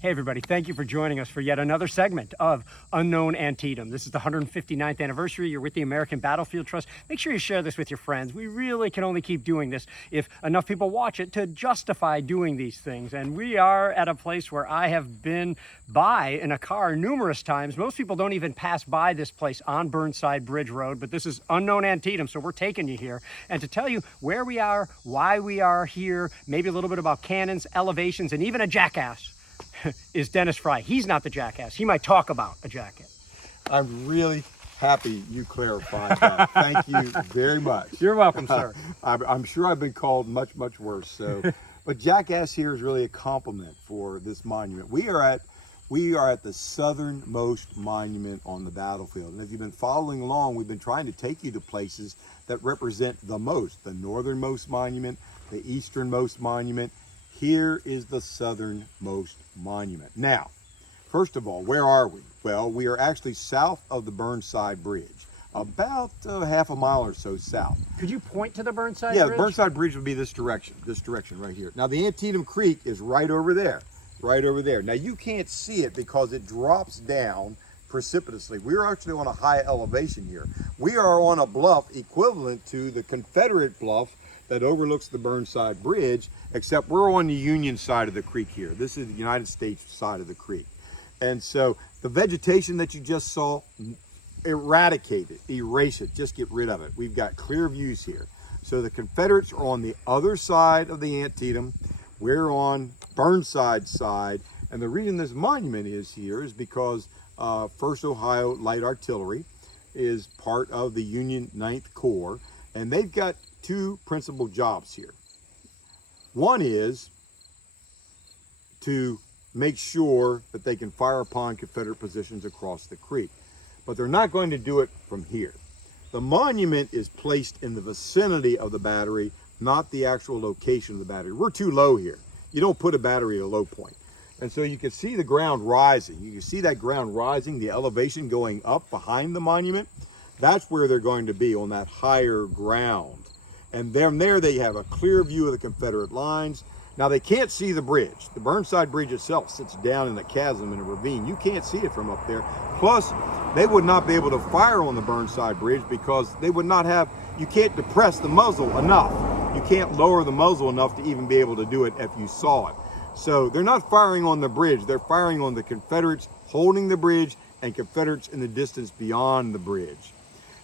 Hey everybody, thank you for joining us for yet another segment of Unknown Antietam. This is the 159th anniversary. You're with the American Battlefield Trust. Make sure you share this with your friends. We really can only keep doing this if enough people watch it to justify doing these things. And we are at a place where I have been by in a car numerous times. Most people don't even pass by this place on Burnside Bridge Road, but this is Unknown Antietam, so we're taking you here. And to tell you where we are, why we are here, maybe a little bit about cannons, elevations, and even a jackass, is Dennis Frye. He's not the jackass. He might talk about a jackass. I'm really happy you clarified that. Thank you very much. You're welcome, sir. I'm sure I've been called much, much worse. So, but jackass here is really a compliment for this monument. We are at the southernmost monument on the battlefield. And if you've been following along, we've been trying to take you to places that represent the northernmost monument, the easternmost monument. Here is the southernmost monument. Now, first of all, where are we? Well, we are actually south of the Burnside Bridge, about half a mile or so south. Could you point to the Burnside Bridge? Yeah, the Burnside Bridge would be this direction right here. Now, the Antietam Creek is right over there. Now, you can't see it because it drops down precipitously. We're actually on a high elevation here. We are on a bluff equivalent to the Confederate bluff that overlooks the Burnside Bridge, except we're on the Union side of the creek here. This is the United States side of the creek. And so the vegetation that you just saw, eradicate it, erase it, just get rid of it. We've got clear views here. So the Confederates are on the other side of the Antietam. We're on Burnside's side. And the reason this monument is here is because 1st Ohio Light Artillery is part of the Union 9th Corps, and they've got two principal jobs here. One is to make sure that they can fire upon Confederate positions across the creek, but they're not going to do it from here. The monument is placed in the vicinity of the battery, not the actual location of the battery. We're too low here. You don't put a battery at a low point. And so you can see the ground rising. You can see that ground rising, the elevation going up behind the monument. That's where they're going to be, on that higher ground. And then there they have a clear view of the Confederate lines. Now they can't see the bridge. The Burnside Bridge itself sits down in a chasm in a ravine. You can't see it from up there. Plus, they would not be able to fire on the Burnside Bridge because they would not have, you can't depress the muzzle enough. You can't lower the muzzle enough to even be able to do it if you saw it. So they're not firing on the bridge. They're firing on the Confederates holding the bridge and Confederates in the distance beyond the bridge.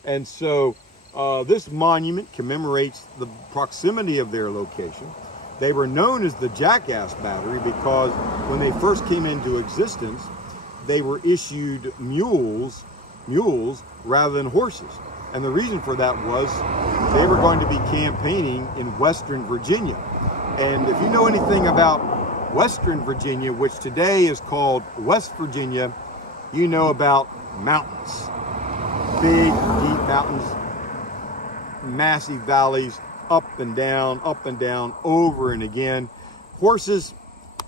And so this monument commemorates the proximity of their location. They were known as the Jackass Battery because when they first came into existence, they were issued mules rather than horses. And the reason for that was they were going to be campaigning in Western Virginia. And if you know anything about Western Virginia, which today is called West Virginia, you know about mountains. Big, deep mountains, massive valleys, up and down, over and again. Horses,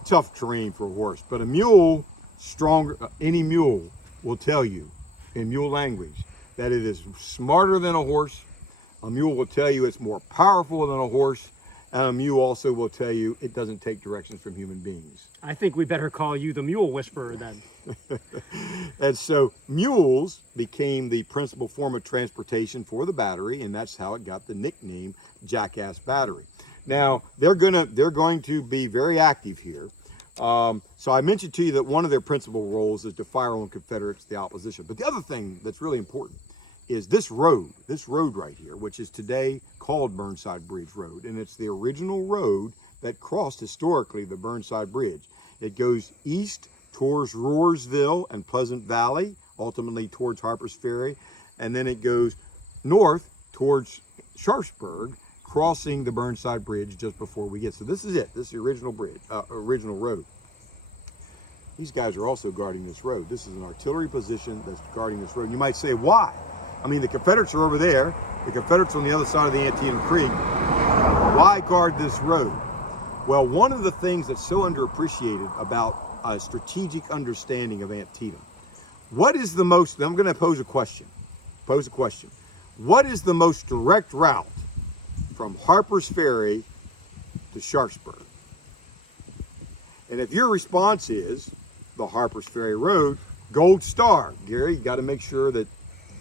tough terrain for a horse, but a mule, stronger. Any mule will tell you in mule language that it is smarter than a horse. A mule will tell you it's more powerful than a horse. And a mule also will tell you it doesn't take directions from human beings. I think we better call you the Mule Whisperer then. And so mules became the principal form of transportation for the battery, and that's how it got the nickname Jackass Battery. Now they're going to be very active here. So I mentioned to you that one of their principal roles is to fire on Confederates, the opposition. But the other thing that's really important is this road right here, which is today called Burnside Bridge Road. And it's the original road that crossed historically the Burnside Bridge. It goes east towards Roarsville and Pleasant Valley, ultimately towards Harpers Ferry. And then it goes north towards Sharpsburg, crossing the Burnside Bridge just before we get. So this is it. This is the original bridge, original road. These guys are also guarding this road. This is an artillery position that's guarding this road. You might say, why? I mean, the Confederates are over there. The Confederates on the other side of the Antietam Creek. Why guard this road? Well, one of the things that's so underappreciated about a strategic understanding of Antietam, what is the most, I'm going to pose a question. What is the most direct route from Harpers Ferry to Sharpsburg? And if your response is the Harpers Ferry Road, gold star. Gary, you got to make sure that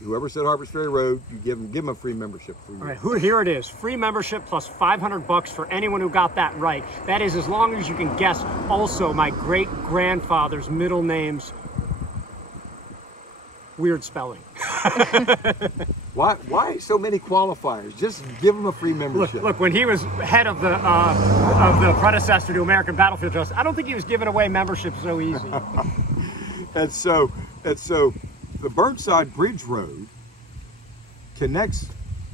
whoever said Harpers Ferry Road, you give them a free membership for you. All right, here it is. Free membership plus $500 for anyone who got that right. That is as long as you can guess also my great-grandfather's middle name's weird spelling. Why so many qualifiers? Just give them a free membership. Look, when he was head of the predecessor to American Battlefield Trust, I don't think he was giving away membership so easy. And so the Burnside Bridge Road connects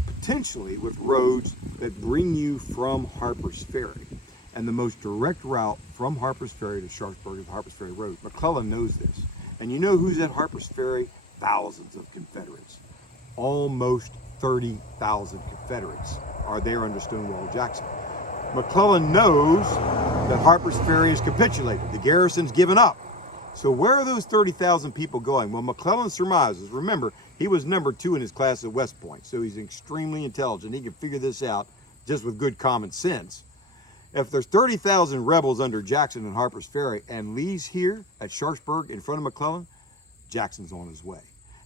potentially with roads that bring you from Harpers Ferry. And the most direct route from Harpers Ferry to Sharpsburg is the Harpers Ferry Road. McClellan knows this. And you know who's at Harpers Ferry? Thousands of Confederates. Almost 30,000 Confederates are there under Stonewall Jackson. McClellan knows that Harpers Ferry has capitulated. The garrison's given up. So where are those 30,000 people going? Well, McClellan surmises. Remember, he was number 2 in his class at West Point, so he's extremely intelligent. He can figure this out just with good common sense. If there's 30,000 rebels under Jackson and Harpers Ferry and Lee's here at Sharpsburg in front of McClellan, Jackson's on his way.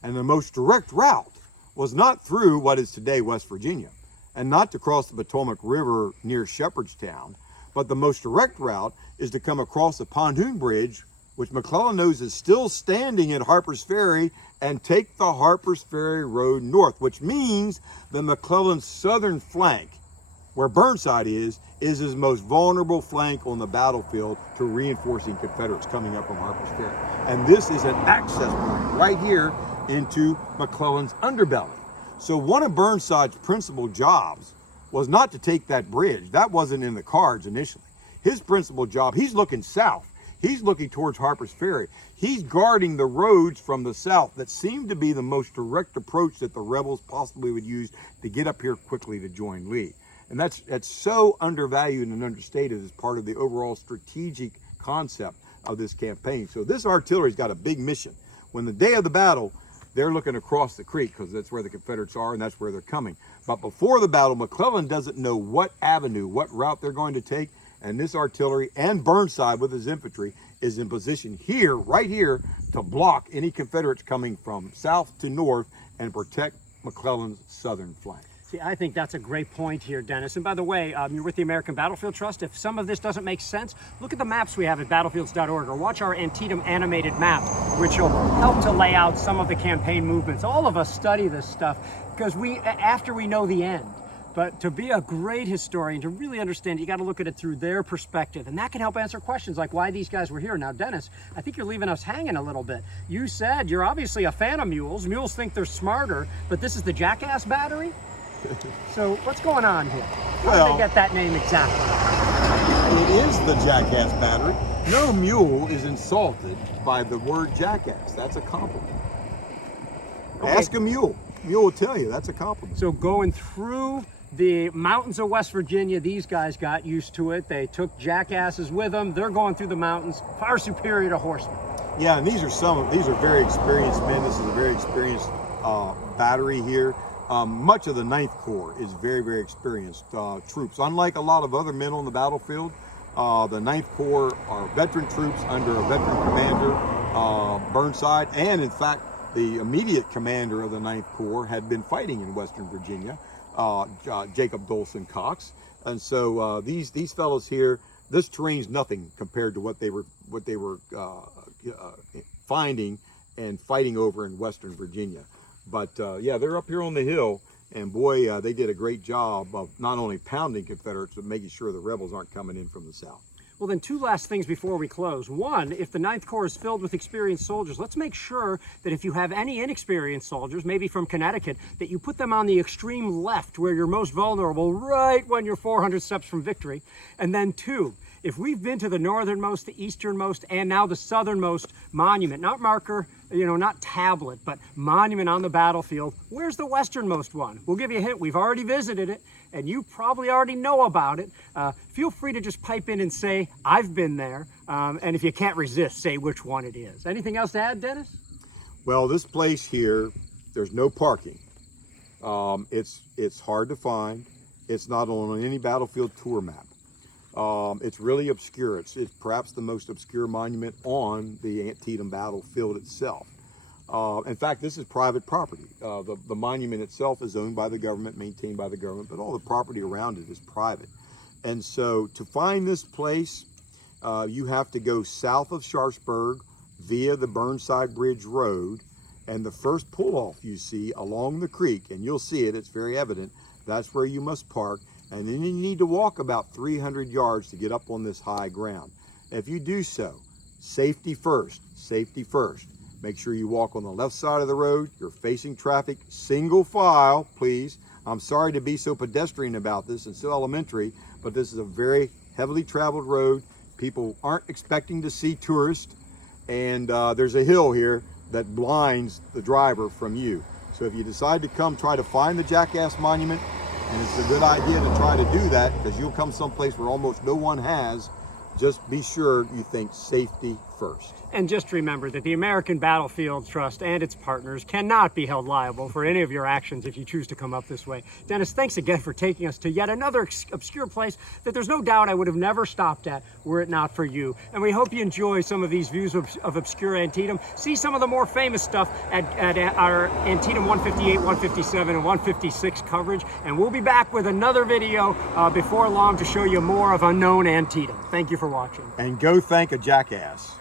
And the most direct route was not through what is today West Virginia and not to cross the Potomac River near Shepherdstown, but the most direct route is to come across the pontoon bridge, which McClellan knows is still standing at Harpers Ferry, and take the Harpers Ferry Road north, which means that McClellan's southern flank, where Burnside is his most vulnerable flank on the battlefield to reinforcing Confederates coming up from Harpers Ferry. And this is an access point right here into McClellan's underbelly. So one of Burnside's principal jobs was not to take that bridge. That wasn't in the cards initially. His principal job, he's looking south. He's looking towards Harpers Ferry. He's guarding the roads from the south that seem to be the most direct approach that the rebels possibly would use to get up here quickly to join Lee. And that's so undervalued and understated as part of the overall strategic concept of this campaign. So this artillery's got a big mission. When the day of the battle, they're looking across the creek because that's where the Confederates are and that's where they're coming. But before the battle, McClellan doesn't know what avenue, what route they're going to take. And this artillery and Burnside with his infantry is in position here, right here, to block any Confederates coming from south to north and protect McClellan's southern flank. See, I think that's a great point here, Dennis. And by the way, you're with the American Battlefield Trust. If some of this doesn't make sense, look at the maps we have at battlefields.org or watch our Antietam animated map, which will help to lay out some of the campaign movements. All of us study this stuff because after we know the end. But to be a great historian, to really understand, you got to look at it through their perspective. And that can help answer questions like why these guys were here. Now, Dennis, I think you're leaving us hanging a little bit. You said you're obviously a fan of mules. Mules think they're smarter, but this is the Jackass battery? So what's going on here? How did they get that name exactly? It is the Jackass battery. No mule is insulted by the word jackass. That's a compliment. Okay. Ask a mule. Mule will tell you that's a compliment. So going through the mountains of West Virginia, these guys got used to it. They took jackasses with them. They're going through the mountains, far superior to horsemen. Yeah, and these are very experienced men. This is a very experienced battery here. Much of the 9th Corps is very, very experienced troops. Unlike a lot of other men on the battlefield, the 9th Corps are veteran troops under a veteran commander, Burnside, and in fact, the immediate commander of the 9th Corps had been fighting in Western Virginia, Jacob Dolson Cox. And so these fellows here, this terrain's nothing compared to what they were finding and fighting over in Western Virginia. But yeah, they're up here on the hill, and boy, they did a great job of not only pounding Confederates, but making sure the rebels aren't coming in from the south. Well, then two last things before we close. One, if the 9th Corps is filled with experienced soldiers, let's make sure that if you have any inexperienced soldiers, maybe from Connecticut, that you put them on the extreme left where you're most vulnerable, right when you're 400 steps from victory. And then two, if we've been to the northernmost, the easternmost, and now the southernmost monument, not marker, not tablet, but monument on the battlefield, where's the westernmost one? We'll give you a hint. We've already visited it, and you probably already know about it. Feel free to just pipe in and say, I've been there. And if you can't resist, say which one it is. Anything else to add, Dennis? Well, this place here, there's no parking. It's hard to find. It's not on any battlefield tour map. It's really obscure. It's perhaps the most obscure monument on the Antietam battlefield itself. In fact, this is private property. The monument itself is owned by the government, maintained by the government, but all the property around it is private. And so to find this place, you have to go south of Sharpsburg via the Burnside Bridge Road, and the first pull-off you see along the creek, and you'll see it, it's very evident, that's where you must park. And then you need to walk about 300 yards to get up on this high ground. If you do so, safety first, safety first. Make sure you walk on the left side of the road. You're facing traffic, single file, please. I'm sorry to be so pedestrian about this and so elementary, but this is a very heavily traveled road. People aren't expecting to see tourists, and there's a hill here that blinds the driver from you. So if you decide to come try to find the Jackass Monument, and it's a good idea to try to do that because you'll come someplace where almost no one has, just be sure you think safety first. And just remember that the American Battlefield Trust and its partners cannot be held liable for any of your actions if you choose to come up this way. Dennis, thanks again for taking us to yet another obscure place that there's no doubt I would have never stopped at were it not for you. And we hope you enjoy some of these views of obscure Antietam. See some of the more famous stuff at our Antietam 158, 157, and 156 coverage. And we'll be back with another video before long to show you more of unknown Antietam. Thank you for watching. And go thank a jackass.